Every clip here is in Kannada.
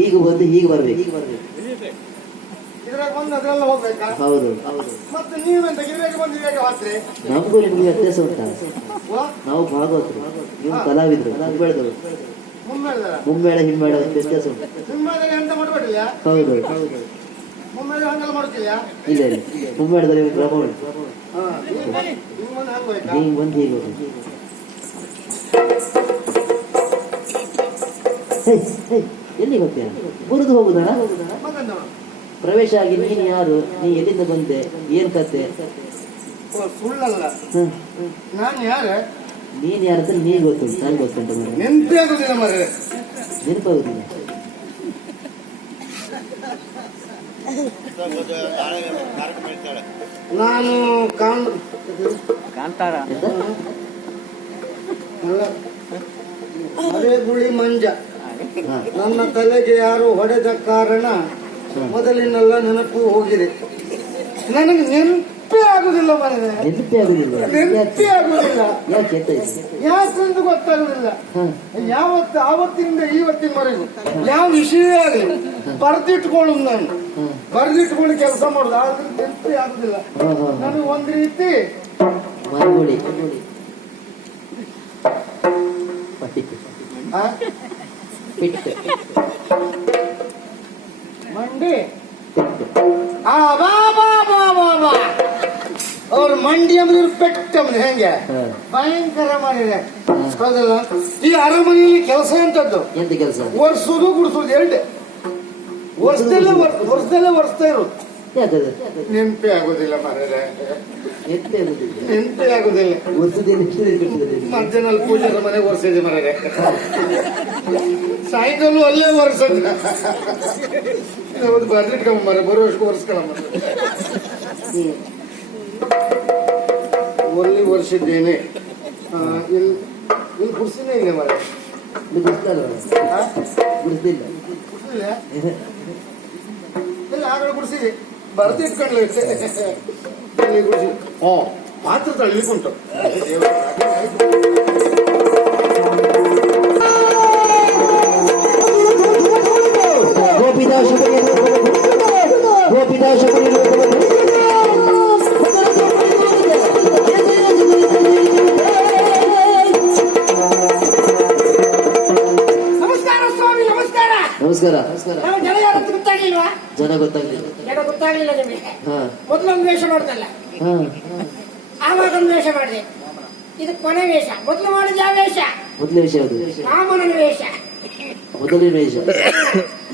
ಈಗ ಬಂದು ಹೀಗೆ ಬರ್ಬೇಕು. ಅದ್ರೆಲ್ಲ ಹೋಗ್ಬೇಕಾ? ಹೌದು. ಹೌದು ನಮಗೂ ನಿಮ್ಗೆ ವ್ಯತ್ಯಾಸ ಉಂಟಾ. ನಾವು ಭಾಗವತರು. ನೀವು ಕಲಾವಿದ್ರು. ಬೆಳೆದವರು ಮುಮ್ಮೇಳ ಮುಮ್ಮೇಳ ಹಿಮ್ಮೇಳ ವ್ಯತ್ಯಾಸ ಉಂಟು. ಹೌದು. ಹೌದು ಇಲ್ಲ ಇಲ್ಲ. ಮುಮ್ಮೇಳದಲ್ಲಿ ಕ್ರಮ ಉಂಟು. ಹಿಂಗ್ ಬಂದು ಹಂಗ್ ಹೋಯ್ತಾ ಹೀಗೆ ಬಂದು ಹೀಗೆ ಗುರುದು ಹೇ, ಹೇ, ಎಲ್ಲಿಗೆ ಹೋಗ್ತೀಯ ಬರುದು ಹೋಗುದಾ ಮಗಂದವ ಪ್ರವೇಶ ಆಗಿ ನೀನು ಯಾರು? ನೀ ಎಲ್ಲಿಂದ ಬಂದೆ? ಏನ್ ಕತೆ? ಸುಳ್ಳಲ್ಲ. ನಾನು ಯಾರ? ನೀನ್ ಯಾರಂತ ನೀನ್ ಗೊತ್ತುಂಟು ಗೊತ್ತುಂಟು ನೆನಪಾಗುದಿಲ್ಲ. ನಾನು ಕಾಂತಾರ. ಅಲ್ಲ. ಮರೆಗುಳಿ ಮಂಜ. ನನ್ನ ತಲೆಗೆ ಯಾರು ಹೊಡೆದ ಕಾರಣ ಮೊದಲಿನೆಲ್ಲ ನೆನಪು ಹೋಗಿದೆ. ನನಗೆ ನೆನಪೇ ಆಗುದಿಲ್ಲ ಮನೆ ನೆನಪೇ ಆಗುದಿಲ್ಲ. ನೆನಪೇ ಆಗುದಿಲ್ಲ. ಯಾಕೆ ಯಾಕಂತ ಗೊತ್ತಾಗುದಿಲ್ಲ. ಯಾವತ್ತು ಆವತ್ತಿನಿಂದ ಇವತ್ತಿನವರೆಗೂ ಯಾವ ವಿಷಯ ಆಗಲಿ ಬರೆದಿಟ್ಕೊಳ್ಳು ನಾನು. ಹಾ ಬರೆದಿಟ್ಕೊಂಡು ಕೆಲಸ ಮಾಡುದು. ಆದ್ರೆ ನೆನಪೇ ಆಗುದಿಲ್ಲ. ನನಗೆ ಒಂದ್ ರೀತಿ ಮರಗುಳಿ ಆ, ಮಂಡಿ. ಆ ಬಾ ಬಾ ಬಾ ಬಾ ಬಾ. ಅವ್ರ ಮಂಡಿ ಅಂಬುದು ಪೆಟ್ಟು ಹೆಂಗೆ? ಭಯಂಕರ ಮಾಡಿದೆ. ಹೌದಲ್ಲ? ಈ ಅರಮನೆಯಲ್ಲಿ ಕೆಲಸ ಅಂತದ್ದು ಎಂತ ಕೆಲಸ? ವರ್ಷದು ಗುಡಿಸೋದು ಎರಡು. ವರ್ಷದಲ್ಲೇ ವರ್ಷದಲ್ಲೇ ಒರೆಸ್ತಾ ಇರೋದು. ಯಾಕದು ನೆನಪೇ ಆಗೋದಿಲ್ಲ ಮರೇ ನೆನಪೇ ಆಗುದಿಲ್ಲ. ನೆನಪೇ ಮಧ್ಯಾಹ್ನ ಪೂಜೆ ಮನೆ ಒರೆಸಿದೆ ಮರೇ ಸಾಯಂಕಾಲ ಅಲ್ಲೇ ಒರೆಸದ. ಒಂದು ಬರ್ದಿಟ್ಕೊಂಬ ಮರ ಬರುವಷ್ಟು ಒರೆಸ್ಕೊಳ್ಳ ಒಲ್ಲಿ ಒರೆಸಿದ್ದೇನೆ. ಇಲ್ಲಿ ಇಲ್ಲಿ ಕುರ್ಸಿನೇ ಇಲ್ಲ ಮರ ಗುರ್ತಿಲ್ಲ ಕುರ್ಸಿಲ್ಲ ಇಲ್ಲ ಆಗಲೇ ಕುರ್ಸಿದೆ ಬರ್ದಿಟ್ಕೊಂಡ್ಲೆ ಕುರ್ಸಿ ಹ್ಞೂ ಪಾತ್ರ ತಳ್ಳಿಕುಂಟು ಗೋಪಿದಾಸ ಗೋಪಿದಾಸ ನಮಸ್ಕಾರ ಸ್ವಾಮಿ ನಮಸ್ಕಾರ. ನಮಸ್ಕಾರ. ನಮಸ್ಕಾರ ನಾವು ಜನ ಜನ ಗೊತ್ತಾಗ್ಲಿಲ್ಲ ನಿಮಗೆ. ಮೊದಲೊಂದು ವೇಷ ಮಾಡುದಲ್ಲ. ಆವಾಗ ಒಂದು ವೇಷ ಮಾಡಿದೆ. ಇದು ಕೊನೆ ವೇಷ. ಮೊದಲು ಮಾಡಿದ ಯಾವ ವೇಷ? ಮೊದಲ ವೇಷ ರಾಮನ ವೇಷ. ಮೊದಲನೇ ವೇಷ.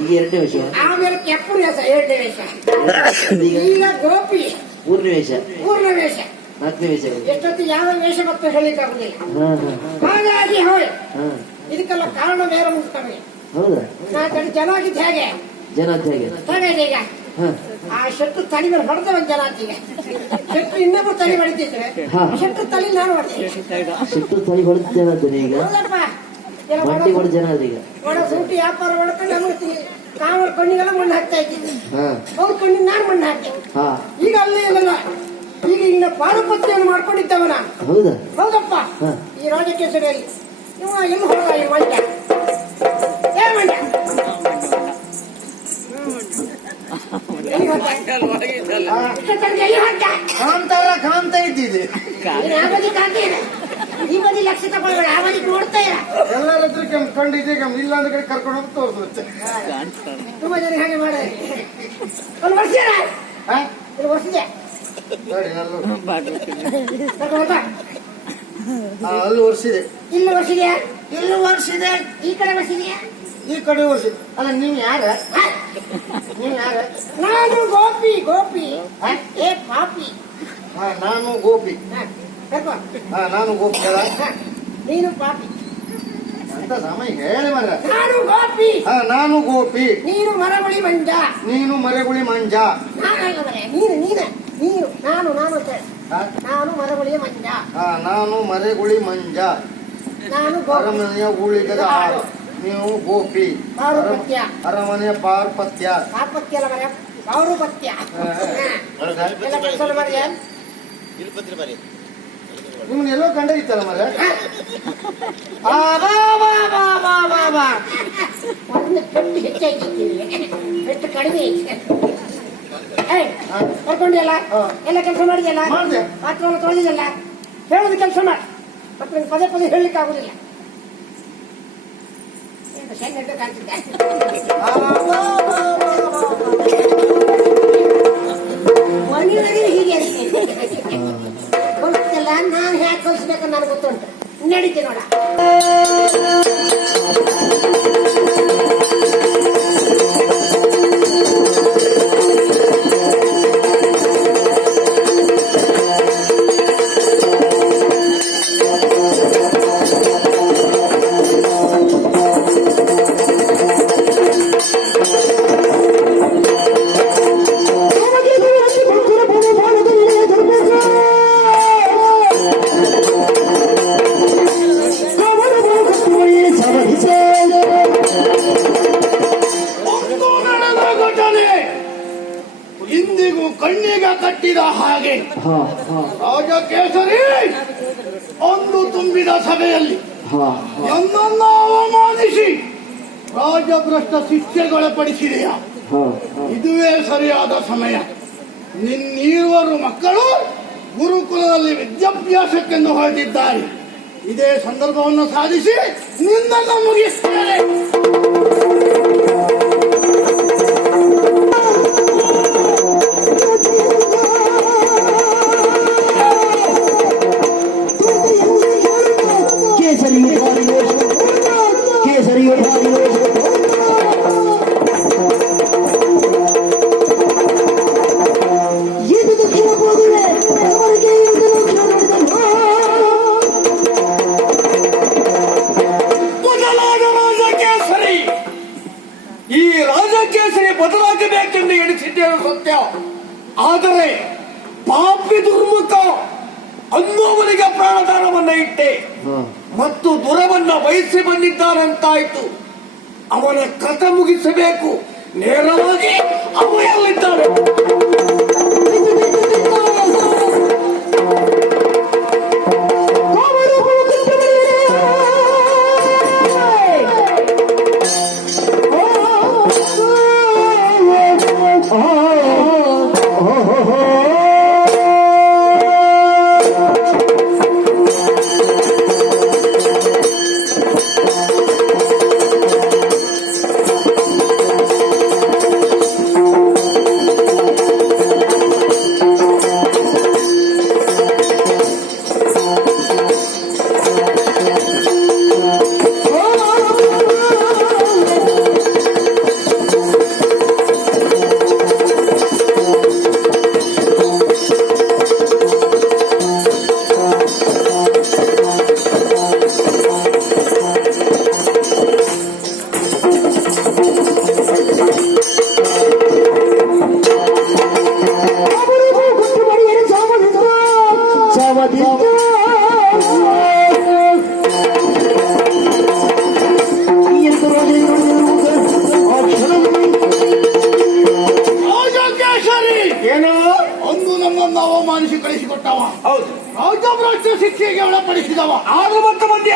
ಈಗ ಎರಡನೇ ವೇಷ? ಆಮೇಲೆ ಕೆಪ್ಪು ವೇಷ ಎರಡನೇ ವೇಷ. ಈಗ ಗೋಪಿ. ಮೂರನೇ ವೇಷ. ಪೂರ್ಣ ವೇಷ. ನಾಲ್ಕನೇ ವೇಷ ಎಷ್ಟೊತ್ತು ಯಾವ ವೇಷ ಮತ್ತೆ ಹೇಳಿಕ್ಕಾಗುದಿಲ್ಲ ಹಾಗಾಗಿ ಹೋಯ್. ಇದಕ್ಕೆಲ್ಲ ಕಾರಣ ಬೇರೆ ಉಂಟು ಹೌದು ಹೌದಾ? ನಾಲ್ಕು ಜನ ಆಗಿದ್ದು ಹೇಗೆ. ಜನ ಹೇಗೆ. ಹೇಗೆ ಆ ಶೆಟ್ಟು ತಲೆ ಮೇಲೆ ಹೊಡೆದ ಒಂದು ಜನ ಅಂತೀಗ ಶೆಟ್ಟು ಇನ್ನೊಬ್ಬರು ತಲೆ ಹೊಡಿತಿದ್ರೆ ಹಾ. ಶೆಟ್ಟು ತಲೆ ನಾನು ಸಿಟ್ಟು ತಲೆ ಹೊಡೆದ ಜನ ಅಂತಾನೆ ಈಗ? ಬಟ್ಟಿ ಹೊಡೆದ ಜನ ಒಣ ಸೂಟಿ ವ್ಯಾಪಾರ ಮಾಡ್ಕೊಂಡು ನಮ್ಗೆ ಕಾವಲ ಕಣ್ಣಿಗೆಲ್ಲ ಮಣ್ಣು ಹಾಕ್ತಾ ಇದ್ದೀನಿ. ಹಾ. ಅವ್ರ ಕಣ್ಣಿಗೆ ನಾನು ಮಣ್ಣು ಹಾಕ್ತೆ ಹಾ. ಈಗ ಅಲ್ಲೇ ಇಲ್ಲ ಈಗ ಇನ್ನ ಪಾರುಪತ್ಯವನ್ನು ಮಾಡ್ಕೊಂಡಿದ್ದವ ನಾನು ಹೌದಾ? ಹೌದಪ್ಪ. ಹಾ. ಈ ರಾಜಕೇಸರಿಯಲ್ಲಿ. ಇವ ಎಲ್ಲಿ ಹೋದ ಈ ಮಂಡ್ಯ? ಏ ಮಂಡ್ಯ? ಕಾಂತಾರ ಕಾಂತ ಇದ್ದಿದೆ. ಈ ಬದಿ ಲಕ್ಷ ತಗೊಳ್ಬೇಡ ಆ ಬದಿ ನೋಡ್ತಾ ಇಲ್ಲ ಎಲ್ಲರ ಹತ್ರ ಕಂಡಿದ್ದೆ ಕೆಂಪ್ ಇಲ್ಲ ಅಂದ್ರೆ ಕಡೆ ಕರ್ಕೊಂಡು ಹೋಗಿ ತೋರಿಸುತ್ತೆ ತುಂಬಾ ಜನ ಹಾಗೆ ಮಾಡ ಒಂದು ವರ್ಷ? ಇದು ವರ್ಷದೆ ಅಲ್ಲೂ- ವರ್ಷಿದೆ ಇಲ್ಲಿ ವರ್ಷಿದೆಯಾ? ಇಲ್ಲಿ ವರ್ಷಿದೆ ಈ ಕಡೆ ವರ್ಷಿದೆಯಾ? ಈ ಕಡೆ ವರ್ಷಿದೆ ಅಲ್ಲ ನೀವು ಯಾರ? ಹಾ? ನೀವು ಯಾರ ನಾನು ಗೋಪಿ ಗೋಪಿ ಹಾ? ಏ ಪಾಪಿ ಹಾ ನಾನು ಗೋಪಿ ಹಾ, ಕರ್ಕೊ. ಹಾ ನಾನು ಗೋಪಿ ಅಲ್ಲ ಹಾ, ನೀನು ಪಾಪಿ ಅಂತ ಸಮಯ ಹೇಳಿ ಮರ ನಾನು ಗೋಪಿ ಹಾ ನಾನು ಗೋಪಿ ನೀನು ಮರಬಳಿ ಮಂಜ ನೀನು ಮರೆಗುಳಿ ಮಂಜ ನಾನಲ್ಲ ಮರೆ ನೀನು ನೀನು ನೀನು ನಾನು ನಾನು ಅಂತ ಹೇಳು. ಹಾ? ನಾನು ಮರಬಳಿಯ ಮಂಜ ಹಾ ನಾನು ಮರೆಗುಳಿ ಮಂಜ ನಾನು ಗೋಪಿ ಅರಮನೆಯ ಉಳಿಗದ ಆಳು ನೀವು ಗೋಪಿ ಪಾರುಪತ್ಯ. ಅರಮನೆಯ ಪಾರ್ಪತ್ಯ ಪಾಪತ್ಯ ಅಲ್ಲ ಮರೆ ಪಾರುಪತ್ಯ ಹಾ. ಹಾ. ಎಲ್ಲ ಕೆಲಸ ಮಾಡಿ ನಿಮ್ಮನ್ನ ಎಲ್ಲೋ ಕಂಡ ಇತ್ತಲ್ಲ ಮರ ಆ, ಬಾ, ಬಾ, ಬಾ, ಬಾ, ಬಾ, ಬಾ. ಒಂದು ಪೆಟ್ಟು ಹೆಚ್ಚಾಗಿದ್ದೀನಿ ಪೆಟ್ಟು ಕಡಿಮೆ ಐತೆ. ಏಯ್, ಕರ್ಕೊಂಡಿಯಲ್ಲ ಹಾ. ಎಲ್ಲ ಕೆಲಸ ಮಾಡಿದ್ಯಲ್ಲ ಮಾಡ್ದೆ. ಪಾತ್ರವನ್ನು ತೊಳೆದಿದ್ದಲ್ಲ ಹೇಳೋದು ಕೆಲಸ ಮಾಡಿ ಮತ್ತೆ ನಂಗೆ ಪದೇ ಪದೇ ಹೇಳಲಿಕ್ಕೆ ಆಗುದಿಲ್ಲ ಹೀಗೆ. ಗೊತ್ತಿಲ್ಲ ನಾನು ಹ್ಯಾಕ್ ಕಲಿಸ್ಬೇಕು ನನಗೆ ಗೊತ್ತುಂಟು. ನಡೀತಿ ನೋಡ. ರಾಜ ಕೇಸರಿ ಒಂದು ತುಂಬಿದ ಸಭೆಯಲ್ಲಿ ನನ್ನನ್ನು ಅವಮಾನಿಸಿ ರಾಜಭ್ರಷ್ಟ ಶಿಕ್ಷೆಗೊಳಪಡಿಸಿದೆಯ. ಇದುವೇ ಸರಿಯಾದ ಸಮಯ. ನಿನ್ನೀರುವರು ಮಕ್ಕಳು ಗುರುಕುಲದಲ್ಲಿ ವಿದ್ಯಾಭ್ಯಾಸಕ್ಕೆಂದು ಹೊರಟಿದ್ದಾರೆ. ಇದೇ ಸಂದರ್ಭವನ್ನು ಸಾಧಿಸಿ ನಿನ್ನನ್ನು ಮುಗಿಸ್ತೇನೆ. ಆದರೆ ಪಾಪಿ ದುರ್ಮುಖ ಅನ್ನೋವನಿಗೆ ಪ್ರಾಣದಾನವನ್ನ ಇಟ್ಟೆ. ಮತ್ತು ದುರವನ್ನ ವಹಿಸಿ ಬಂದಿದ್ದಾನಂತಾಯ್ತು. ಅವನ ಕಥ ಮುಗಿಸಬೇಕು. ನೇರವಾಗಿ ಅವಯಲ್ಲಿದ್ದಾನೆ.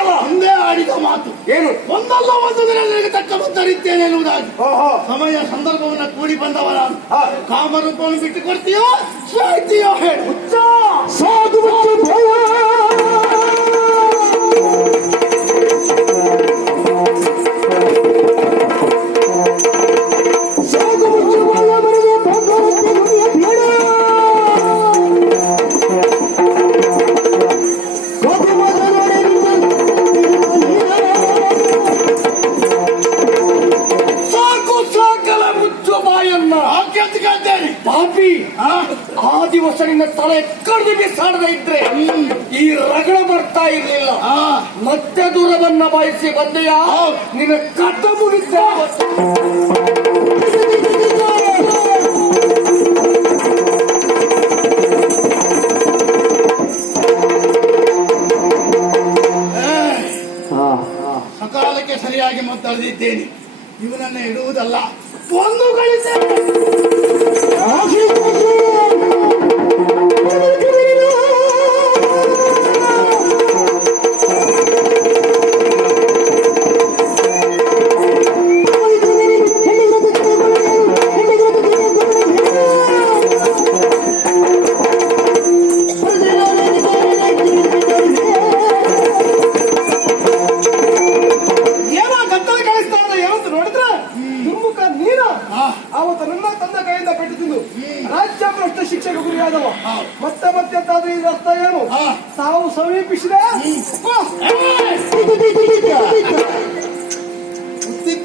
ಬಂದಿಯಲ್ಲ ಆಡಿದ ಮಾತು. ಏನು? ಒಂದಲ್ಲ ಒಂದು ದಿನ ನಿನಗೆ ತಕ್ಕ ಎನ್ನುವುದಾಗಿ ಓಹೋ. ಸಮಯ ಸಂದರ್ಭವನ್ನು ಕೂಡಿ ಬಂದವ ನಾನು. ಕಾಮರೂಪವನ್ನು ಬಿಟ್ಟು ಕೊಡ್ತೀಯೋ ಸಾಯ್ತೀಯೋ ಹೇಳು. ಭಯ. ಸಾಧು ಬರ್ತಾ ಇರ್ಲಿಲ್ಲ. ಮತ್ತೆ ದೂರವನ್ನ ಬಯಸಿ ಬಂದೆಯ. ನಿನ್ನ ಕದ್ದ ಮುಗಿಸ ಸಕಾಲಕ್ಕೆ ಸರಿಯಾಗಿ ಮಾತಾಡಿದ್ದೇನೆ ಇವನನ್ನ ಇಡುವುದಲ್ಲ ಒಂದು ಗಳಿದ್ದೇನೆ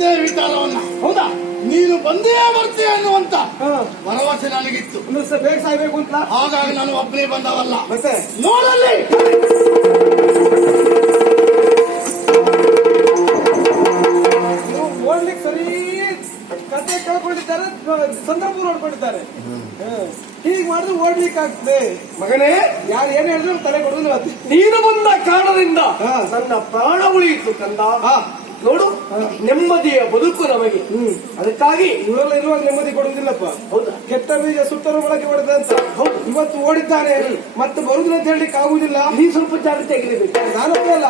ಗೊತ್ತಿದ್ದೇ ವಿಚಾರವನ್ನ ಹೌದಾ? ನೀನು ಬಂದೇ ಬರ್ತೀಯ ಅನ್ನುವಂತ ಭರವಸೆ ನನಗಿತ್ತು. ಬೇಗ ಸಾಯ್ಬೇಕು ಅಂತ? ಹಾಗಾಗಿ ನಾನು ಒಬ್ಬನೇ ಬಂದವಲ್ಲ. ಮತ್ತೆ? ನೋಡಲ್ಲಿ! ನೀವು ಓಡ್ಲಿಕ್ಕೆ ಸರಿ ಕತೆ ಕಳ್ಕೊಂಡಿದ್ದಾರೆ ಸಂದರ್ಭ ನೋಡ್ಕೊಂಡಿದ್ದಾರೆ. ಹೀಗೆ ಮಾಡಿದ್ರೆ ಓಡ್ಲಿಕ್ಕಾಗ್ತದೆ ಮಗನೇ! ಯಾರು ಏನ್ ಹೇಳಿದ್ರು ತಲೆ ಕೊಡೋದು ನೀನು ಬಂದ ಕಾರಣದಿಂದ ಹಾ. ನನ್ನ ಪ್ರಾಣ ಉಳಿಯಿತು ಕಂದ. ನೋಡು ನೆಮ್ಮದಿಯ ಬದುಕು ನಮಗೆ. ಅದಕ್ಕಾಗಿ ಇವರೆಲ್ಲ ಇರುವಾಗ ನೆಮ್ಮದಿ ಕೊಡುವುದಿಲ್ಲಪ್ಪ. ಹೌದಾ. ಕೆಟ್ಟ ಬೀಜ ಸುತ್ತಲೂ ಒಳಗೆ ಹೊಡೆದ ಅಂತ. ಇವತ್ತು ಓಡಿದ್ದಾನೆ. ಮತ್ತೆ ಬರುದಿಲ್ಲ ಅಂತ ಹೇಳಲಿಕ್ಕೆ ಆಗುದಿಲ್ಲ ನೀ ಸ್ವಲ್ಪ ಜಾಗ್ರತೆ ಆಗಿರಬೇಕು ನಾನು ಅಲ್ಲ.